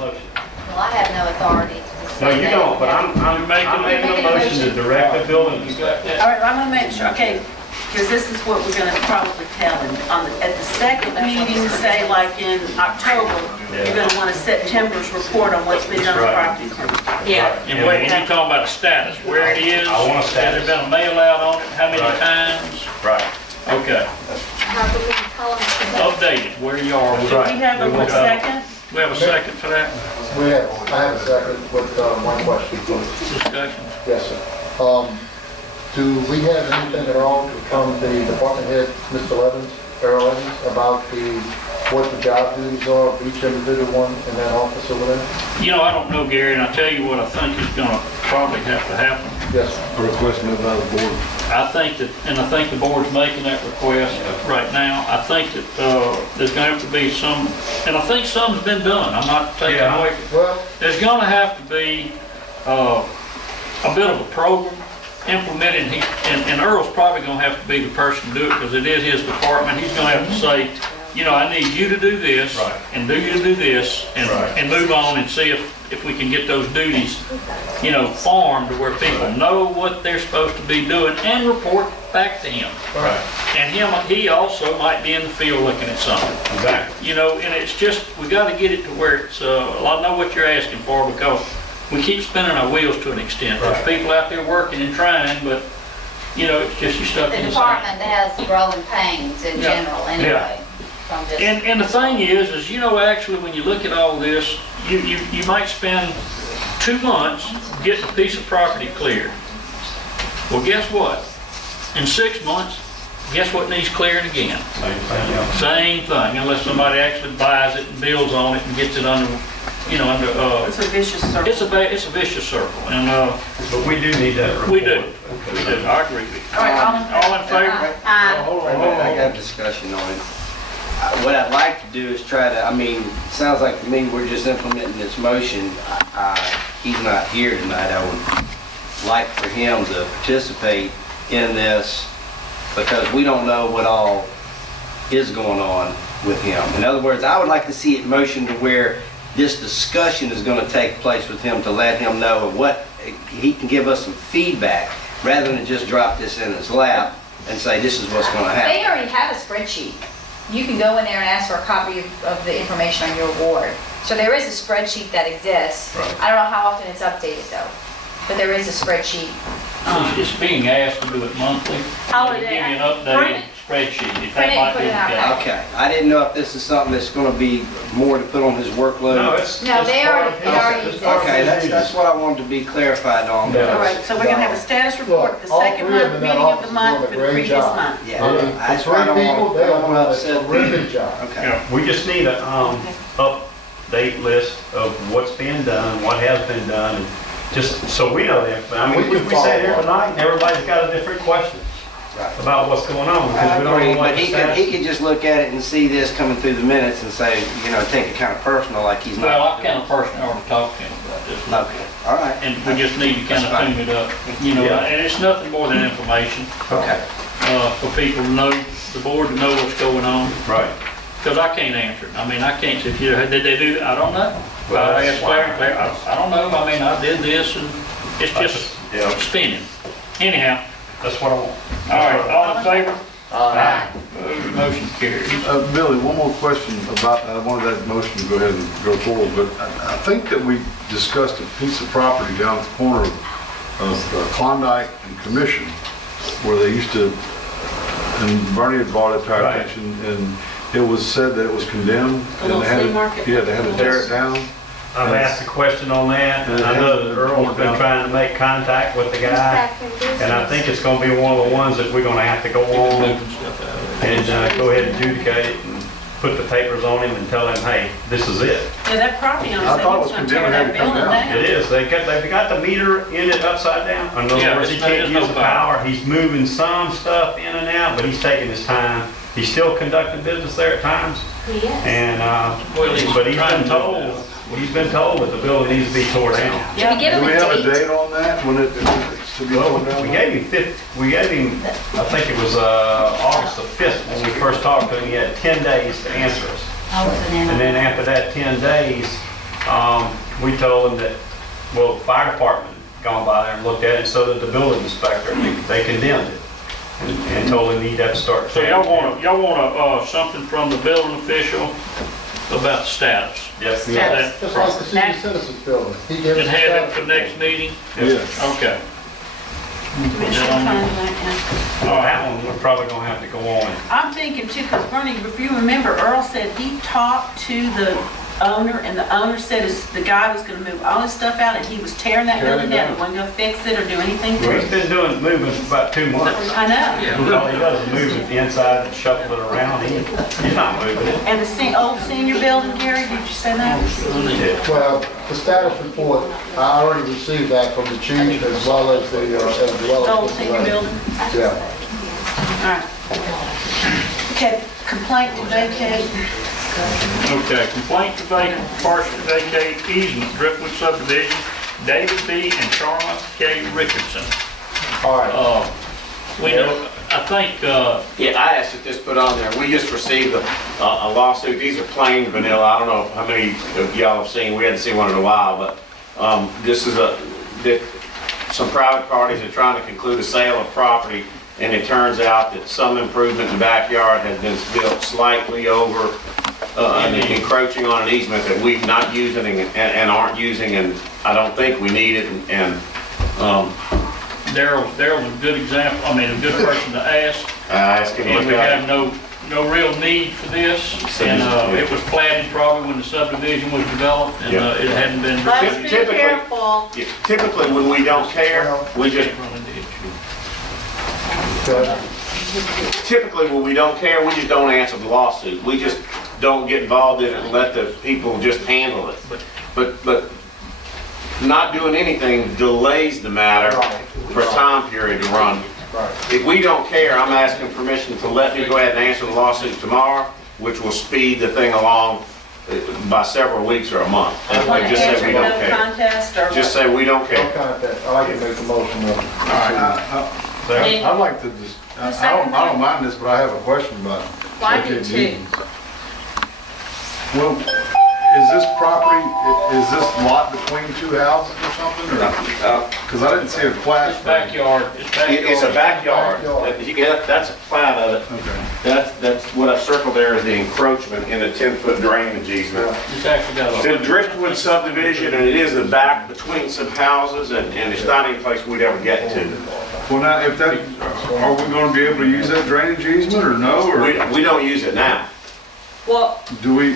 motion. Well, I have no authority to discuss. No, you don't, but I'm making a motion to direct the building inspector. All right, I'm gonna make sure, okay, because this is what we're gonna probably tell him. At the second meeting, say like in October, you're gonna want a September's report on what's been done on Right. property. Yeah, and when you talking about the status, where it is? I want a Has status. there been a mail out on it, how many Right. times? Right. Okay, How do we tell them to update it, where you are. Do we have a second? We have a second for that I have a second with one question, please. discussion? Yes, sir. Do we have anything at all from the department head, Mr. Evans, Earl Evans, about what the job duties are of each individual one in that office over there? You know, I don't know, Gary, and I'll tell you what I think is gonna probably have to happen. Yes, sir. A request made by the board. I think that, and I think the board's making that request right now. I think that, there's gonna have to be some, and I think some's been done. I'm not taking Yeah. away. Well, There's gonna have to be, a bit of a program implemented. And Earl's probably gonna have to be the person to do it because it is his department. He's gonna have to say, you know, I need you to do this. Right. And do you to do this and, Right. and move on and see if we can get those duties, you know, formed to where people know what they're supposed to be doing and report back to him. Right. And he also might be in the field looking at something. Exactly. You know, and it's just, we gotta get it to where it's, I know what you're asking for because we keep spinning our wheels to an extent. There's Right. people out there working and trying, but, you know, it's just you're stuck The in the same. department has growing pains in Yeah. general anyway. From just- And the thing is, you know, actually, when you look at all this, you might spend 2 months getting a piece of property cleared. Well, guess what? In 6 months, guess what needs clearing again? Same thing, yeah. Same thing, unless somebody actually buys it and builds on it and gets it under, you know, It's a vicious circle. it's a vicious circle, and, But we do need that report. we do, I agree with you. All right, All in favor? I got discussion on it. What I'd like to do is try to, I mean, it sounds like to me we're just implementing this motion. He's not here tonight. I would like for him to participate in this because we don't know what all is going on with him. In other words, I would like to see it motioned to where this discussion is going to take place with him to let him know what, he can give us some feedback rather than just drop this in his lap and say this is what's going to happen. They already have a spreadsheet. You can go in there and ask for a copy of the information on your award. So there is a spreadsheet that exists. Right. I don't know how often it's updated though, but there is a spreadsheet. It's being asked to do it monthly. Holiday. Give you an updated spreadsheet, if that Print it, might put be it the out case. back. Okay, I didn't know if this is something that's gonna be more to put on his workload. No, it's. No, they already- it's they already it's exist. part of Okay, his that's what I wanted to be clarified on. Yeah. All right, so we're gonna have a status report at the All second three of month, them in that meeting of office the is month doing a for the great previous job. month. Yeah, The that's three why I don't people, want, they I don't are want doing to a upset terrific the. job. Okay, Yeah, we just need a, update list of what's being done, what has been done, and just so we know that. I mean, We if can we sat here follow up. tonight, and everybody's got a different question right. about what's going on, I because we don't agree, know what but the he could status. just look at it and see this coming through the minutes and say, you know, take it kind of personal, like he's not. Well, I'm kind of person already talked to him about this. Okay, all right. And we just need to kind of That's fine. tune it up, you know, Yeah. and it's nothing more than information, Okay, for people to know, the board to know what's going on, Right. because I can't answer it. I mean, I can't say, if you, did they do, I don't know. Well, I that's asked Claire, and Claire, I don't know, I mean, I did this, and it's just Yeah. spinning. Anyhow, That's what I want. all right, all in favor? Aye. Motion carries. Billy, one more question about, I wanted that motion to go ahead and go forward, but I think that we discussed a piece of property down at the corner of Klondike and Commission, where they used to, and Bernie had brought it to our Right. attention, and it was said that it was condemned. The little and they had flea to- market? Yeah, they had to tear it down. I've asked a question on that, and I know that Earl's been trying to make contact with the guy, and I think it's gonna be one of the ones that we're gonna have to go on Moving stuff out of there. and go ahead and adjudicate it and put the papers on him and tell him, hey, this is it. Yeah, that property owner I said thought it he's was gonna tear condemned, that had to come building down. down. It is, they've got the meter in it upside down. In Yeah, other words, he it's not- can't there's no use the power. power, he's moving some stuff in and out, but he's taking his time. He's still conducting business there at times, and, Well, he's but trying to do he's been told that the building needs to be tore down. Yeah. Give Do them we a have a date. date on that, when it's to be Well, torn down? we gave him, I think it was, August the 5th, when we first talked to him, he had 10 days to answer us. I wasn't in And on then that. after that 10 days, we told them that, well, the fire department gone by there and looked at it, and so did the building inspector. They condemned it and told them he'd have to start. So y'all want something from the building official about the status? Yes. That- Just like the senior citizens building. He gives And us have it that. for next meeting? Yes. Okay. Commissioner Conlon. Oh, that one, we're probably gonna have to go on. I'm thinking too, because Bernie, if you remember, Earl said he talked to the owner, and the owner said the guy was gonna move all his stuff out, and he was tearing that building down, he wasn't gonna fix it or do anything to Well, he's it. been moving for about 2 months. I know. All he does is move it the inside and shuffle it around. He's not moving it. And the old senior building, Gary, did you say that? Yeah. Well, the status report, I already received that from the chief as well as the, The old senior building? Yeah. All right. Okay, complaint to vacate. Okay, complaint to vacate, partial vacate easement, Driftwood subdivision, David B. and Charma K. Richardson. All right. We know, I think, Yeah, I asked if this put on there. We just received a lawsuit. These are plain vanilla. I don't know how many of y'all have seen. We hadn't seen one in a while, but this is some private parties are trying to conclude a sale of property, and it turns out that some improvement in the backyard has been built slightly over and encroaching on an easement that we're not using and aren't using, and I don't think we need it. And Daryl's a good example, I mean, a good person to ask. I asked him to And look we at have it. no real need for this, and it was platted probably when the subdivision was developed, and Yeah. it hadn't been. Let's be Typically- careful. Yeah, typically, when we don't care, we just typically when we don't care, we just don't answer the lawsuit. We just don't get involved in it and let the people just handle it. But not doing anything delays the matter for a time period to run. Right. If we don't care, I'm asking permission to let me go ahead and answer the lawsuit tomorrow, which will speed the thing along by several weeks or a month. And Want to just say answer we no don't care. contest or Just what? say we don't No care. contest. I like to make a motion. I'd like to just, I don't mind this, but I have a question about it. Well, I do Okay, too. meetings. Well, is this property, is this lot between two houses or something, or? Because I didn't see a plat. It's backyard, It's a backyard. That's a plat of it. Okay. That's what I circled there is the encroachment in a 10-foot drainage easement. It's actually got It's a, in Driftwood subdivision, and it is the back between some houses, and it's not any place we'd ever get to. Well, now, if that, are we gonna be able to use that drainage easement, or no, or We don't use it now. Well, do we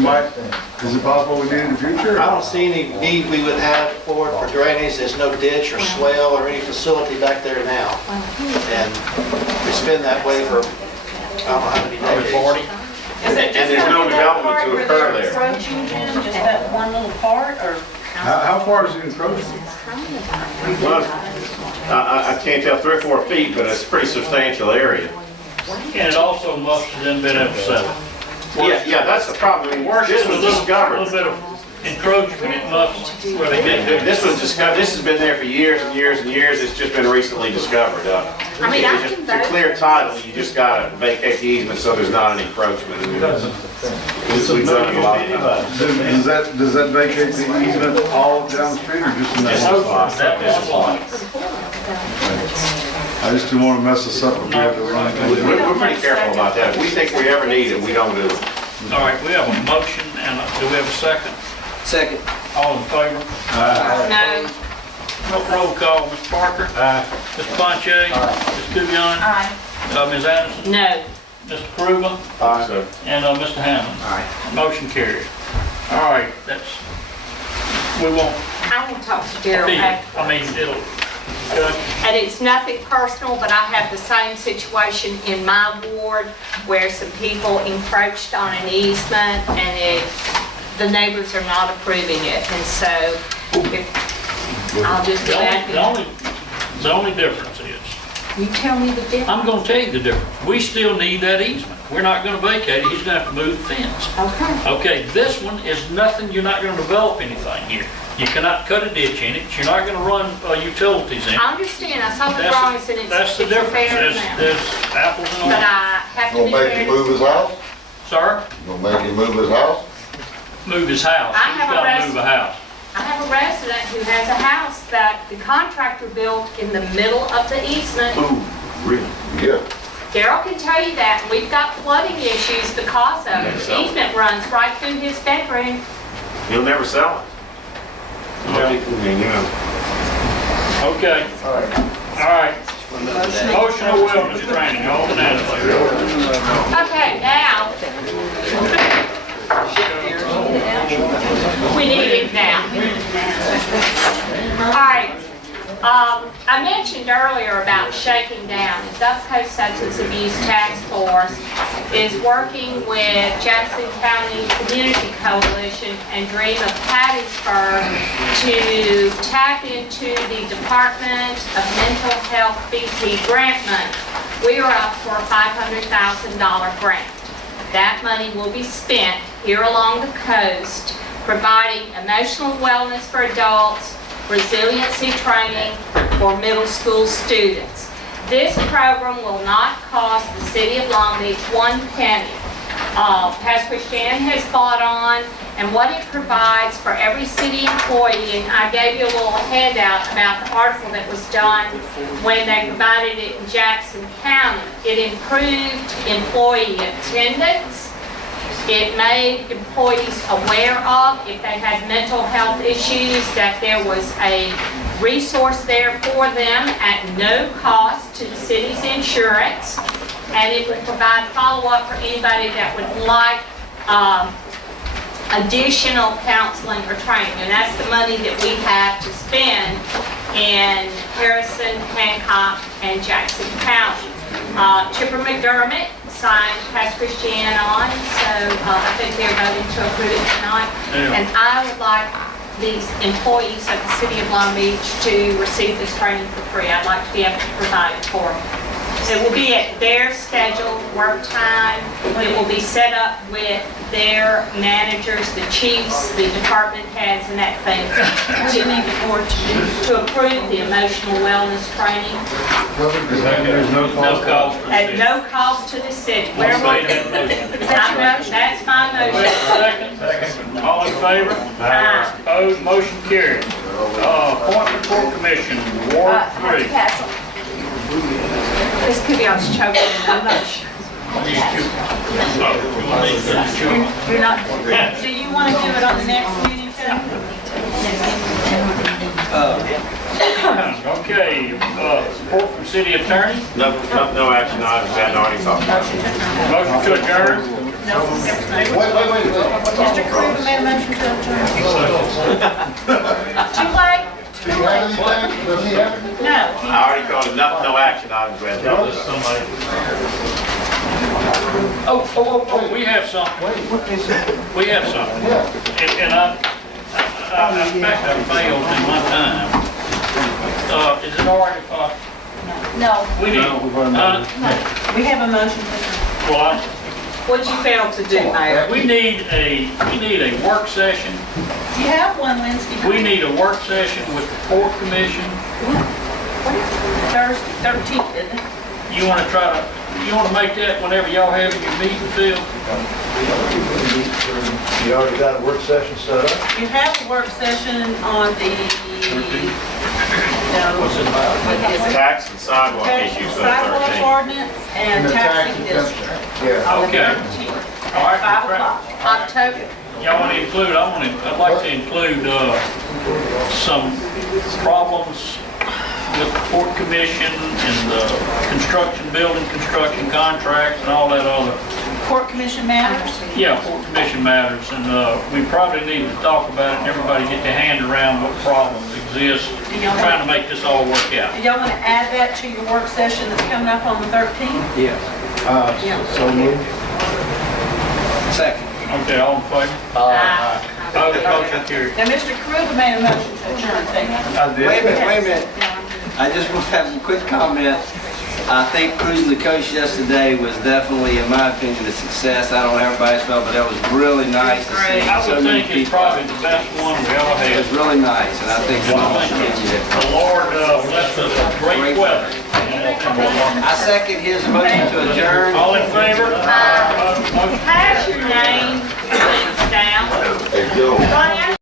might, is it possible we need it in the future? I don't see any need we would have for it for drainage. There's no ditch or swell or any facility back there now. And it's been that way for, I don't know how many decades. 40. is it And just there's gonna no be that development part to where occur they're there. encroaching, Jim? Just that one little part, or? How far is the encroachment? Well, I can't tell, 3 or 4 feet, but it's a pretty substantial area. And it also must have then been able to settle. Yeah, that's the problem. I mean, this was A little discovered. bit of encroachment, it must, where they get. This was discovered, this has been there for years and years and years, it's just been recently discovered. I mean, I It's can just- To vote. clear title, you just gotta vacate the easement so there's not an encroachment. We've done it a lot of times. Does that vacate the easement all down the street, or just in that It's one over, spot? that one lot. I just didn't want to mess us up if we have to run it. We're pretty careful about that. If we think we ever need it, we don't do it. All right, we have a motion, and do we have a second? Second. All in favor? No. Roll call, Mr. Parker? Mr. Panche? Ms. Kubion? Aye. Ms. Anderson? No. Mr. Karuba? So, And Mr. Hammond? Aye. Motion carried. All right, that's, we won't, I will talk to Daryl after. I mean, it'll, And it's nothing personal, but I have the same situation in my ward where some people encroached on an easement and the neighbors are not approving it. And so I'll just go back and, the only difference is, you tell me the difference. I'm gonna tell you the difference. We still need that easement. We're not gonna vacate it, he's gonna have to move the fence. Okay. Okay, this one is nothing, you're not gonna develop anything here. You cannot cut a ditch in it, you're not gonna run utilities in it. I understand, I saw the That's- drawings and That's it's the a difference, fair amount. there's apples and But oranges. I have to Gonna be make fair. him move his house? Sir? Gonna make him move his house? move his house. I have He's a gotta move a house. I have a resident who has a house that the contractor built in the middle of the easement. Ooh, really? Yeah. Daryl can tell you that, and we've got flooding issues because of it. The easement runs right through his bedroom. He'll never sell it. Yeah. You know. Okay, All right. all right. Motion of wellness training, all unanimously. Okay, now. We need it now. All right. I mentioned earlier about shaking down. The Gulf Coast Substance Abuse Task Force is working with Jackson County Community Coalition and Dream of Hattiesburg to tap into the Department of Mental Health BP grant money. We are up for a $500,000 grant. That money will be spent here along the coast, providing emotional wellness for adults, resiliency training for middle school students. This program will not cost the city of Long Beach one penny. Pastor Shan has bought on, and what it provides for every city employee, and I gave you a little handout about the article that was done when they provided it in Jackson County. It improved employee attendance. It made employees aware of, if they had mental health issues, that there was a resource there for them at no cost to the city's insurance. And it would provide follow-up for anybody that would like additional counseling or training. And that's the money that we have to spend in Harrison, Hancock, and Jackson County. Chipper McDermott signed Pastor Christiane on, so I think they're voting to approve it tonight. Yeah. And I would like these employees of the city of Long Beach to receive this training for free. I'd like to be able to provide it for them. It will be at their scheduled work time. It will be set up with their managers, the chiefs, the department heads, and that thing to approve the emotional wellness training There's no No cost. at no cost to the city. Where will Somebody have a motion. Is that your motion? That's my motion. Second. All in favor? Aye. Opposed, motion carried. Appointment for commission, Ward 3. Castle. This could be, I was choking on the motion. You're not, do you want to do it on the next meeting, Shelley? Okay, report from city attorney, No action items, that already talked about. motion to adjourn. Wait. Mr. Krueger made a motion to adjourn. Too late? Do you have anything? Does he have anything? No. I already called it, no action items, we had to talk about. Oh, we have something. We have something. Yeah. And in fact, I failed in my time. Is it all right if No. we need, We have a motion to adjourn. well, What'd you fail to do, Mayor? we need a work session. You have one Wednesday night. We need a work session with the Port Commission. Thursday, 13th, isn't it? You want to make that whenever y'all have your meeting, Phil? You already got a work session set up? You have a work session on the, What's it about? Tax and sidewalk issues for the sidewalk 13th. ordinance and taxing district. Yeah. Okay. All right. 5 o'clock. October. Y'all want to include, I'd like to include some problems with the Port Commission and the building construction contracts and all that other. Court commission matters. Yeah, Port Commission matters, and we probably need to talk about it and everybody get their hand around what problems exist, trying to make this all work out. Do y'all want to add that to your work session that's coming up on the 13th? Yes. So moved. Second. Okay, all in favor? Opposed, motion carried. Now, Mr. Krueger made a motion to adjourn, thank you. Wait a minute. I just want to have a quick comment. I think cruising the coast yesterday was definitely, in my opinion, a success. I don't know how everybody's felt, but that was really nice to see I so would many think it's people. probably the best one we all It had. was really nice, and I think we Well, should continue it. the Lord blessed us with great weather. I second his motion to adjourn. All in favor? Opposed, motion Pass your name, please, down. you go. Ronnie,